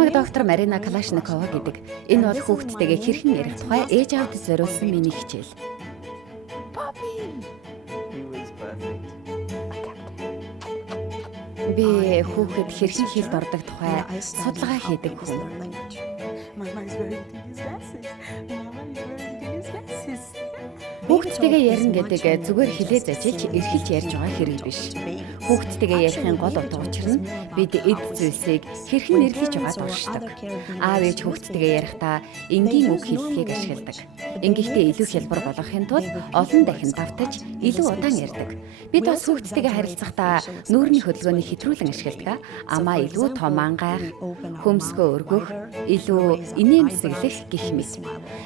Намайг доктор Марина Калашникова гэдэг. Энэ бол хүүхдтэйгээ хэрхэн ярих тухай ээж аавд зориулсан миний хичээл. Би хүүхэд хэрхэн хэлд ордог тухай судалгаа хийдэг хүн. Хүүхдтэйгээ ярина гэдэг зүгээр хэлээ зачилж эрхэлж ярьж байгаа хэрэг биш. Хүүхдтэйгээ ярихын гол утга учир нь бид эд зүйлсийг хэрхэн нэрлэж байгааг туршдаг. Аав ээж хүүхдтэйгээ ярихдаа энгийн үг хэллэгийг ашигладаг. Ингэхдээ илүү хялбар болгохын тулд олон дахин давтаж илүү удаан ярьдаг. Бид бас хүүхдтэйгээ харилцахдаа нүүрний хөдөлгөөний хэтрүүлэн ашигладаг. Амаа илүү томаан гайх, хөмсгөө өргөх, илүү инээмсэглэх гэх мэт.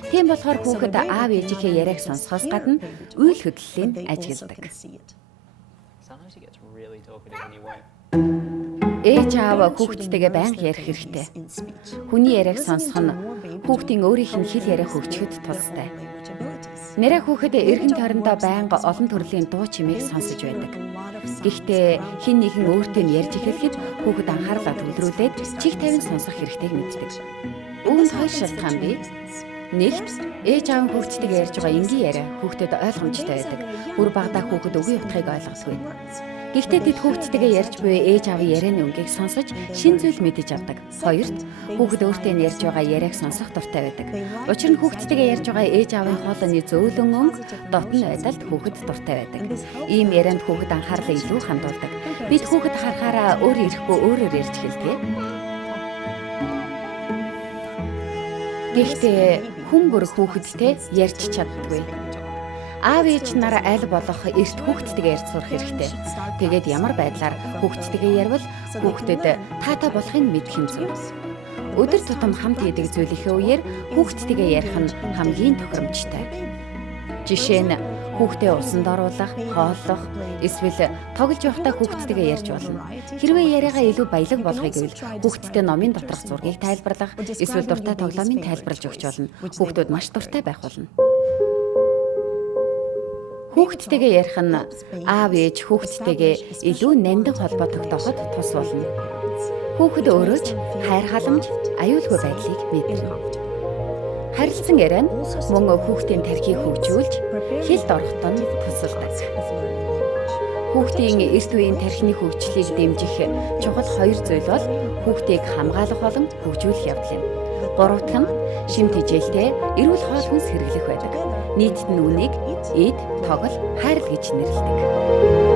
Тийм болохоор хүүхэд аав ээжийнхээ яриаг сонсохоос гадна үйл хөдлөлийн ажигладаг. Ээж аав хүүхдтэйгээ байнга ярих хэрэгтэй. Хүний яриаг сонсох нь хүүхдийн өөрийнх нь хэл яриа хөгжихэд тустай. Нэрэ хүүхэд эргэн тойрондоо байнга олон төрлийн дуу чимээг сонсож байдаг. Гэхдээ хэн нэгэн өөртөө нь ярьж эхлэхэд хүүхэд анхаарлаа төвлөрүүлээд чих тавин сонсох хэрэгтэйг мэддэг. Үүнд хоёр шалтгаан бий. Нэгт ээж аав хүүхдтэйгээ ярьж байгаа энгийн яриа хүүхдэд ойлгомжтой байдаг. Бүр багадаа хүүхэд үгийн утгыг ойлгохгүй. Гэхдээ тэд хүүхдтэйгээ ярьж буй ээж аавын ярианы үнгийг сонсож шин зүйл мэдэж авдаг. Хоёрт хүүхэд өөртөө нь ярьж байгаа яриаг сонсох дуртай байдаг. Учир нь хүүхдтэйгээ ярьж байгаа ээж аавын хоолойны зөөлөн өнгө дотн байдалд хүүхэд дуртай байдаг. Ийм ярианд хүүхэд анхаарлаа илүү хандуулдаг. Бид хүүхэд харахаараа өөр ирэхгүй өөрөөр ярьж эхэлдэг. Гэхдээ хүн бүр хүүхэдтэй ярьж чаддаггүй. Аав ээж нар аль болох эрт хүүхдтэйгээ ярьж сурах хэрэгтэй. Тэгээд ямар байдлаар хүүхдтэйгээ ярвал хүүхдэд таатай болохыг мэдэх юм зөв. Өдөр тутам хамт хийдэг зүйлийнхээ үеэр хүүхдтэйгээ ярих нь хамгийн тохиромжтой. Жишээ нь хүүхдээ усанд оруулах, хооллох, эсвэл тоглож явахдаа хүүхдтэйгээ ярьж болно. Хэрвээ яриагаа илүү баялаг болгохыг гэвэл хүүхдтэй номын доторх зургийг тайлбарлах, эсвэл дуртай тоглоомыг тайлбарлаж өгч болно. Хүүхдүүд маш дуртай байх болно. Хүүхдтэйгээ ярих нь аав ээж хүүхдтэйгээ илүү нандин холбоо тогтооход тус болно. Хүүхэд өөрөө ч хайр халамж, аюулгүй байдлыг мэдэрнэ. Харилцан яриа нь мөн хүүхдийн тархийг хөгжүүлж, хэлд орохдоо тусалдаг. Хүүхдийн эрт үеийн тархины хөгжлийг дэмжих чухал хоёр зүйл бол хүүхдийг хамгаалах болон хөгжүүлэх явдал юм. Гуравдах нь шим тэжээлтэй эрүүл хоол хүнс хэрэглэх байдаг. Нийтэд нь үүнийг эд, тоглол, хайрл гэж нэрлэдэг.